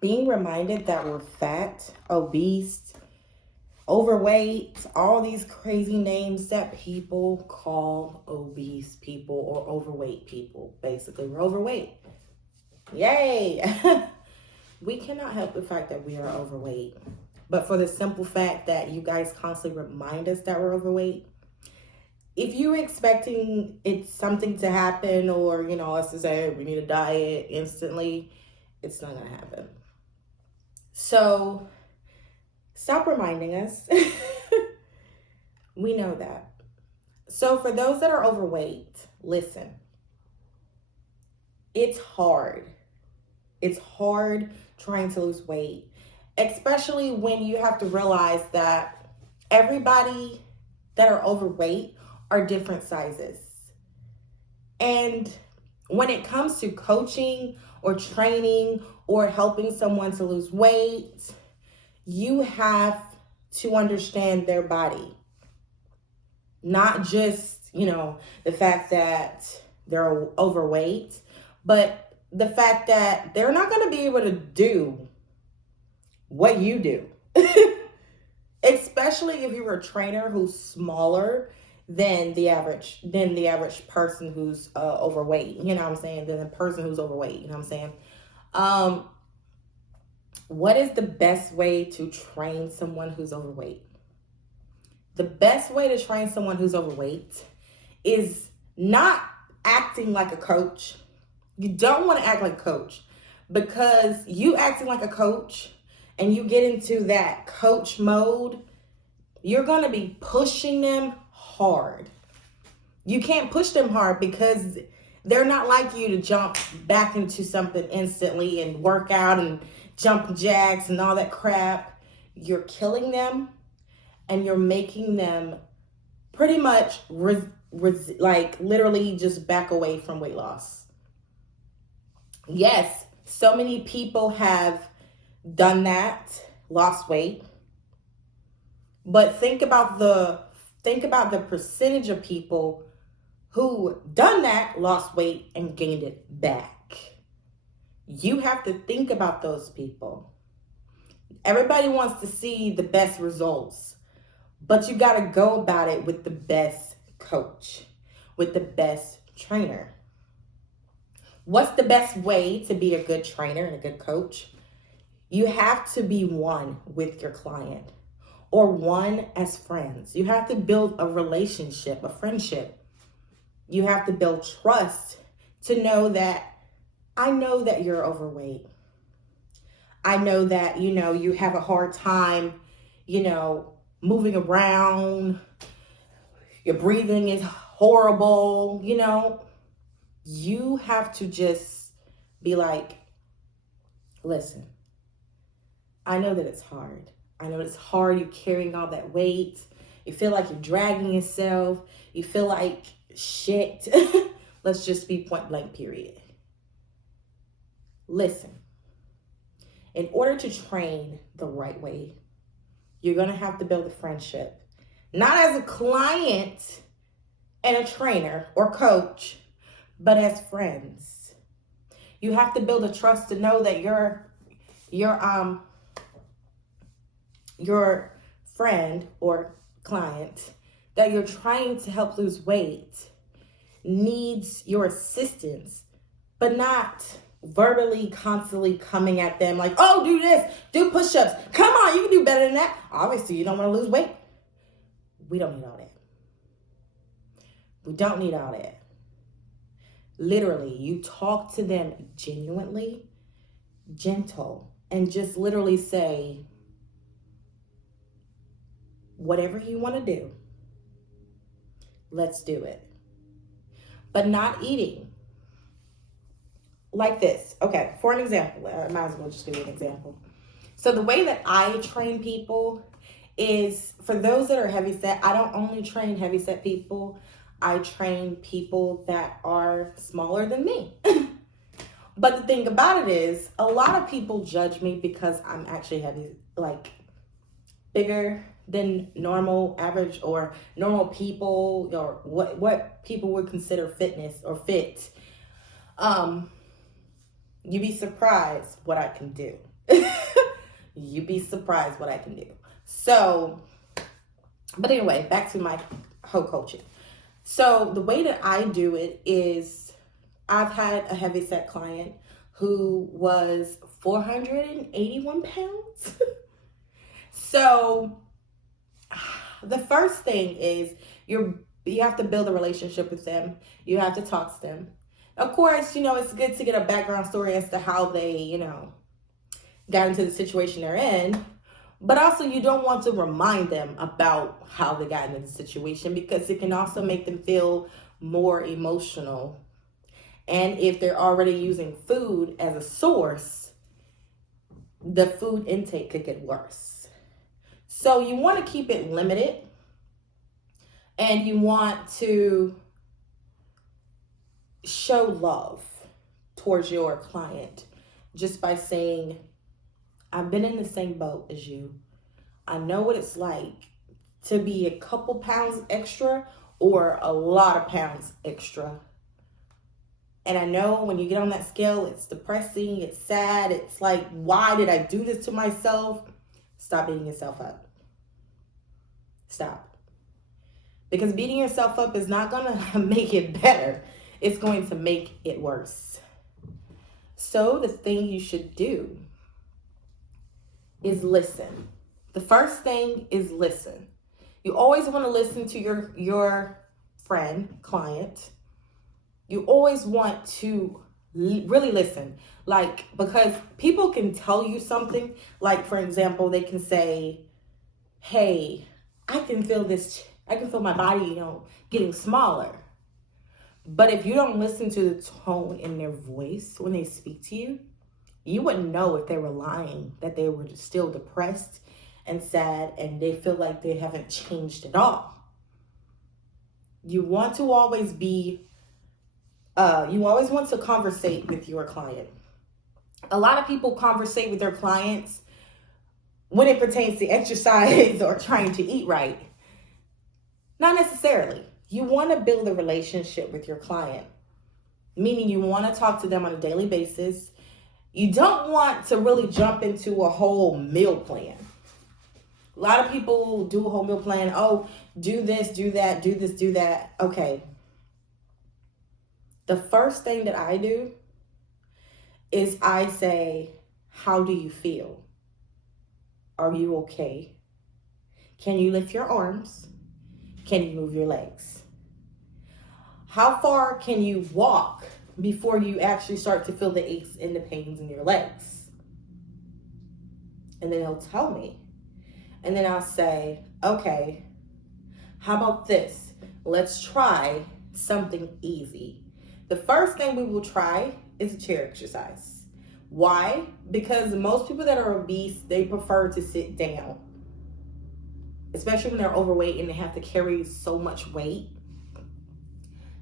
being reminded that we're fat, obese, overweight, all these crazy names that people call obese people or overweight people. Basically, we're overweight. Yay! We cannot help the fact that we are overweight. But for the simple fact that you guys constantly remind us that we're overweight, if you're expecting it's something to happen or, us to say, hey, we need a diet instantly, it's not going to happen. So stop reminding us. We know that. So for those that are overweight, listen. It's hard. It's hard trying to lose weight, especially when you have to realize that everybody that are overweight are different sizes. And when it comes to coaching or training or helping someone to lose weight, you have to understand their body. Not just, the fact that they're overweight, but the fact that they're not going to be able to do what you do. Especially if you're a trainer who's smaller than the average person who's overweight. You know what I'm saying? Than the person who's overweight. You know what I'm saying? What is the best way to train someone who's overweight? The best way to train someone who's overweight is not acting like a coach. You don't want to act like a coach, because you acting like a coach and you get into that coach mode, you're going to be pushing them hard. You can't push them hard because they're not like you to jump back into something instantly and work out and jump jacks and all that crap. You're killing them and you're making them pretty much literally just back away from weight loss. Yes, so many people have done that, lost weight. But think about the percentage of people who done that, lost weight, and gained it back. You have to think about those people. Everybody wants to see the best results, but you got to go about it with the best coach, with the best trainer. What's the best way to be a good trainer and a good coach? You have to be one with your client or one as friends. You have to build a relationship, a friendship. You have to build trust to know that I know that you're overweight. I know that, you have a hard time, moving around. Your breathing is horrible, You have to just be like, listen, I know that it's hard. I know it's hard. You're carrying all that weight. You feel like you're dragging yourself. You feel like shit. Let's just be point blank, period. Listen, in order to train the right way, you're going to have to build a friendship. Not as a client and a trainer or coach, but as friends. You have to build a trust to know that your friend or client that you're trying to help lose weight needs your assistance, but not verbally constantly coming at them like, oh, do this, do push-ups. Come on, you can do better than that. Obviously, you don't want to lose weight. We don't need all that. We don't need all that. Literally, you talk to them genuinely, gentle, and just literally say, whatever you want to do, let's do it. But not eating like this. Okay, for an example, I might as well just give you an example. So the way that I train people is, for those that are heavy set, I don't only train heavy set people, I train people that are smaller than me. But the thing about it is, a lot of people judge me because I'm actually heavy, like bigger than normal, average, or normal people, or what people would consider fitness or fit. You'd be surprised what I can do. You'd be surprised what I can do. So, but anyway, back to my whole coaching. So the way that I do it is I've had a heavyset client who was 481 pounds. So the first thing is you have to build a relationship with them. You have to talk to them. Of course, it's good to get a background story as to how they, got into the situation they're in. But also you don't want to remind them about how they got into the situation, because it can also make them feel more emotional. And if they're already using food as a source, the food intake could get worse. So you want to keep it limited, and you want to show love towards your client just by saying, I've been in the same boat as you. I know what it's like to be a couple pounds extra or a lot of pounds extra. And I know when you get on that scale, it's depressing, it's sad, it's like, why did I do this to myself? Stop beating yourself up. Stop. Because beating yourself up is not going to make it better. It's going to make it worse. So the thing you should do is listen. The first thing is listen. You always want to listen to your friend, client. You always want to really listen. Because people can tell you something. Like, for example, they can say, hey, I can feel my body, getting smaller. But if you don't listen to the tone in their voice when they speak to you, you wouldn't know if they were lying, that they were still depressed and sad and they feel like they haven't changed at all. You want to always want to conversate with your client. A lot of people conversate with their clients when it pertains to exercise or trying to eat right. Not necessarily. You want to build a relationship with your client, meaning you want to talk to them on a daily basis. You don't want to really jump into a whole meal plan. A lot of people do a whole meal plan. Oh, do this, do that, do this, do that. Okay. The first thing that I do is I say, how do you feel? Are you okay? Can you lift your arms? Can you move your legs? How far can you walk before you actually start to feel the aches and the pains in your legs? And then they'll tell me. And then I'll say, okay, how about this? Let's try something easy. The first thing we will try is a chair exercise. Why? Because most people that are obese, they prefer to sit down. Especially when they're overweight and they have to carry so much weight.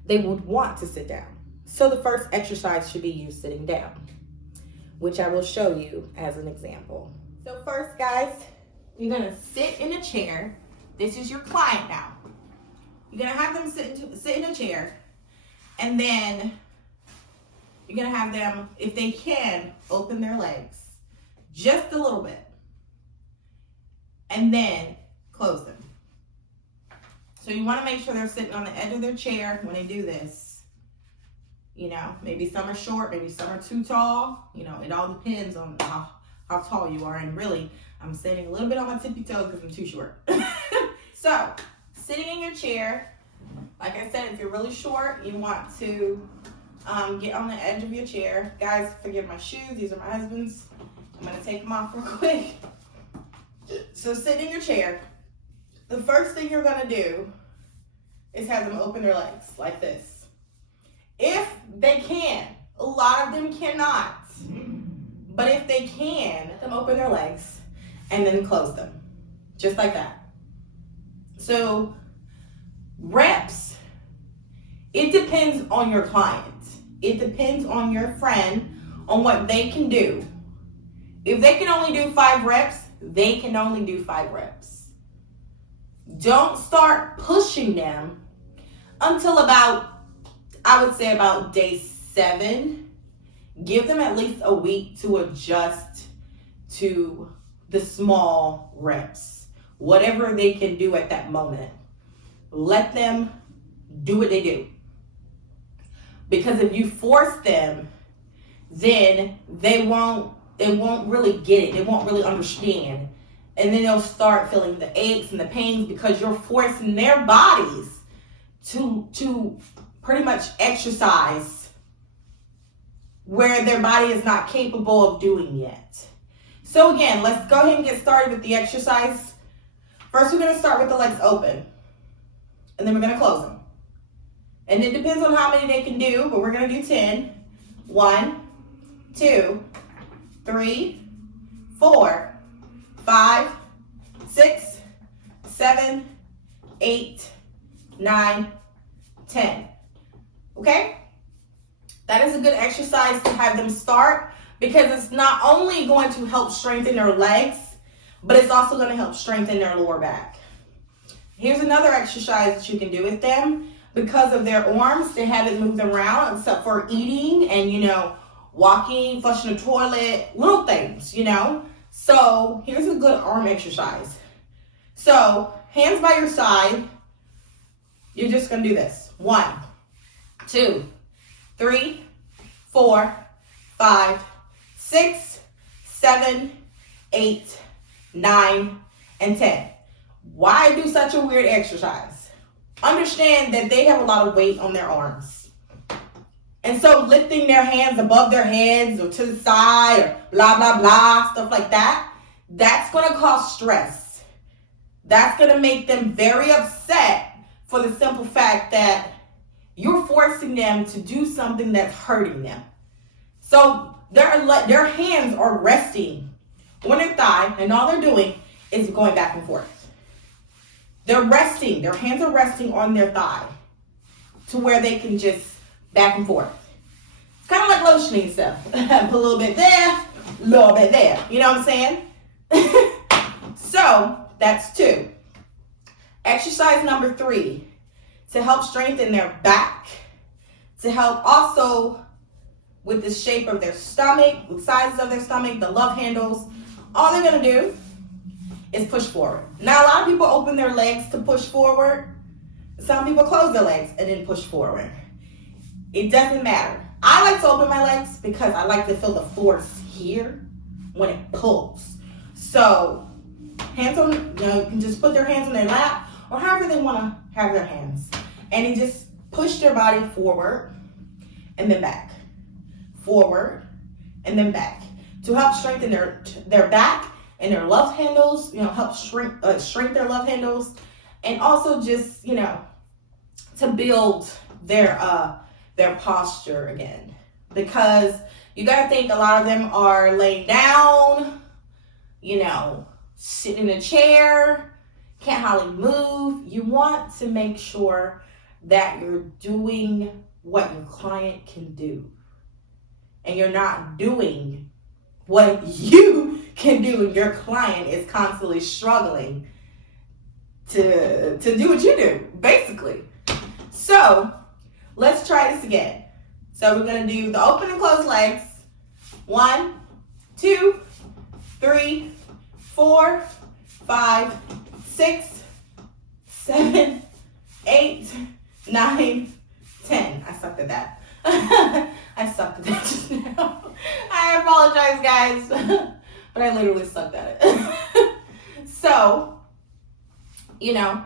They would want to sit down. So the first exercise should be you sitting down, which I will show you as an example. So first, guys, you're going to sit in a chair. This is your client now. You're going to have them sit in a chair, and then you're going to have them, if they can, open their legs just a little bit, and then close them. So you want to make sure they're sitting on the edge of their chair when they do this. Maybe some are short, maybe some are too tall. It all depends on how tall you are. And really, I'm sitting a little bit on my tippy toes because I'm too short. So, sitting in your chair, like I said, if you're really short, you want to get on the edge of your chair. Guys, forgive my shoes. These are my husband's. I'm going to take them off real quick. So, sit in your chair. The first thing you're going to do is have them open their legs like this. If they can. A lot of them cannot. But if they can, let them open their legs and then close them. Just like that. So, reps, it depends on your client. It depends on your friend, on what they can do. If they can only do 5 reps, they can only do 5 reps. Don't start pushing them until about day 7. Give them at least a week to adjust to the small reps, whatever they can do at that moment. Let them do what they do. Because if you force them, then they won't really get it. They won't really understand. And then they'll start feeling the aches and the pains because you're forcing their bodies to pretty much exercise where their body is not capable of doing yet. So again, let's go ahead and get started with the exercise. First, we're going to start with the legs open, and then we're going to close them. And it depends on how many they can do, but we're going to do 10. 1, 2, 3, 4, 5, 6, 7, 8, 9, 10. Okay? That is a good exercise to have them start because it's not only going to help strengthen their legs, but it's also going to help strengthen their lower back. Here's another exercise that you can do with them. Because of their arms, they haven't moved around except for eating and, walking, flushing the toilet, little things, So here's a good arm exercise. So hands by your side, you're just going to do this. 1, 2, 3, 4, 5, 6, 7, 8, 9, and 10. Why do such a weird exercise? Understand that they have a lot of weight on their arms. And so lifting their hands above their heads or to the side or blah, blah, blah, stuff like that, that's going to cause stress. That's going to make them very upset for the simple fact that you're forcing them to do something that's hurting them. So their hands are resting on their thigh, and all they're doing is going back and forth. They're resting. Their hands are resting on their thigh to where they can just back and forth. It's kind of like lotioning stuff. Put a little bit there, a little bit there. You know what I'm saying? So that's 2. Exercise number 3, to help strengthen their back, to help also with the shape of their stomach, the sizes of their stomach, the love handles. All they're going to do is push forward. Now, a lot of people open their legs to push forward. Some people close their legs and then push forward. It doesn't matter. I like to open my legs because I like to feel the force here when it pulls. So, hands on, you can just put their hands on their lap or however they want to have their hands. And you just push their body forward and then back. Forward and then back. To help strengthen their back and their love handles, help shrink their love handles, and also just, to build their posture again. Because you got to think a lot of them are laying down, sitting in a chair, can't hardly move. You want to make sure that you're doing what your client can do. And you're not doing what you can do, and your client is constantly struggling to do what you do, basically. So let's try this again. So we're going to do the open and close legs. 1, 2, 3, 4, 5, 6, 7, 8, 9, 10. I sucked at that. I sucked at that just now. I apologize, guys. But I literally sucked at it. So, you can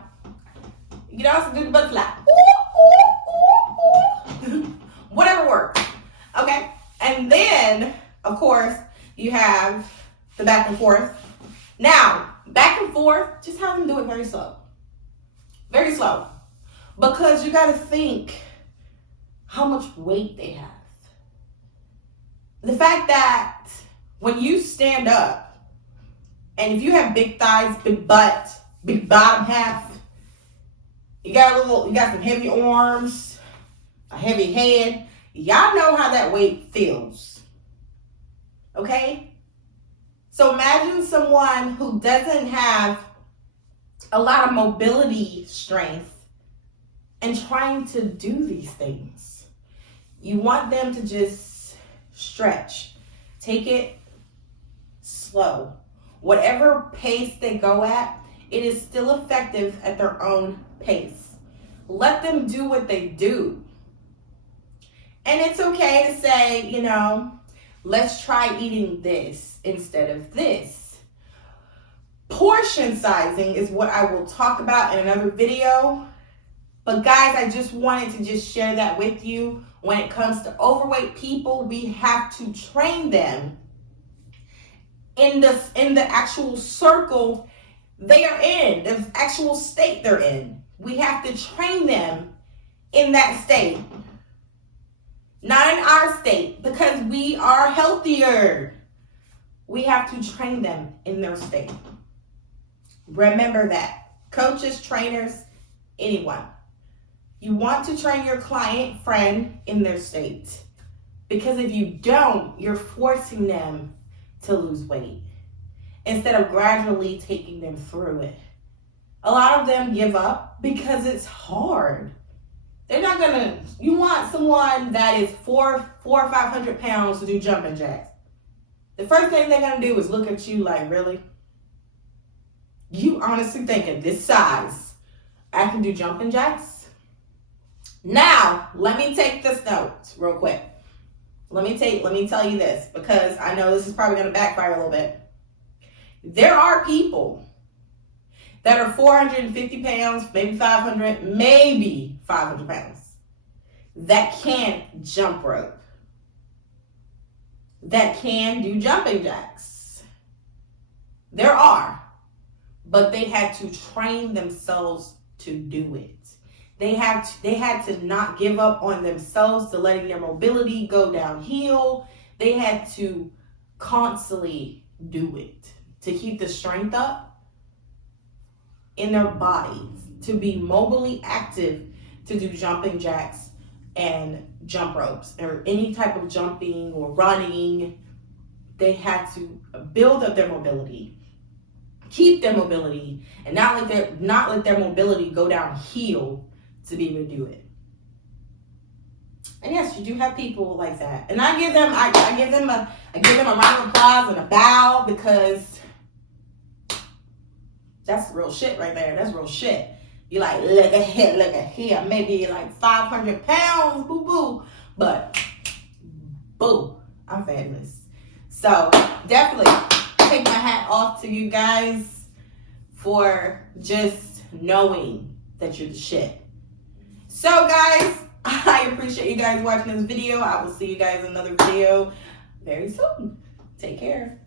also do the butterfly. Whatever works. Okay? And then, of course, you have the back and forth. Now, back and forth, just have them do it very slow. Very slow. Because you got to think how much weight they have. The fact that when you stand up, and if you have big thighs, big butt, big bottom half, you got some heavy arms, a heavy head, y'all know how that weight feels. Okay? So imagine someone who doesn't have a lot of mobility strength and trying to do these things. You want them to just stretch. Take it slow. Whatever pace they go at, it is still effective at their own pace. Let them do what they do. And it's okay to say, you know, let's try eating this instead of this. Portion sizing is what I will talk about in another video. But guys, I just wanted to just share that with you. When it comes to overweight people, we have to train them in the actual circle they are in, the actual state they're in. We have to train them in that state. Not in our state, because we are healthier. We have to train them in their state. Remember that. Coaches, trainers, anyone. You want to train your client, friend, in their state. Because if you don't, you're forcing them to lose weight instead of gradually taking them through it. A lot of them give up because it's hard. They're not gonna, you want someone that is 400 or 500 pounds to do jumping jacks. The first thing they're gonna do is look at you like, really? You honestly think at this size, I can do jumping jacks? Now, let me take this note real quick. Let me tell you this, because I know this is probably gonna backfire a little bit. There are people that are 450 pounds, maybe 500 pounds, that can jump rope, that can do jumping jacks. There are, but they had to train themselves to do it. They had to not give up on themselves to letting their mobility go downhill. They had to constantly do it to keep the strength up in their bodies, to be mobily active, to do jumping jacks and jump ropes or any type of jumping or running. They had to build up their mobility, keep their mobility, and not let their mobility go downhill to be able to do it. And yes, you do have people like that, and I give them a round of applause and a bow, because that's real shit right there. That's real shit. You're like, look at here, maybe like 500 pounds, boo boo, but boo, I'm fabulous. So definitely take my hat off to you guys for just knowing that you're the shit. So guys, I appreciate you guys watching this video. I will see you guys in another video very soon. Take care.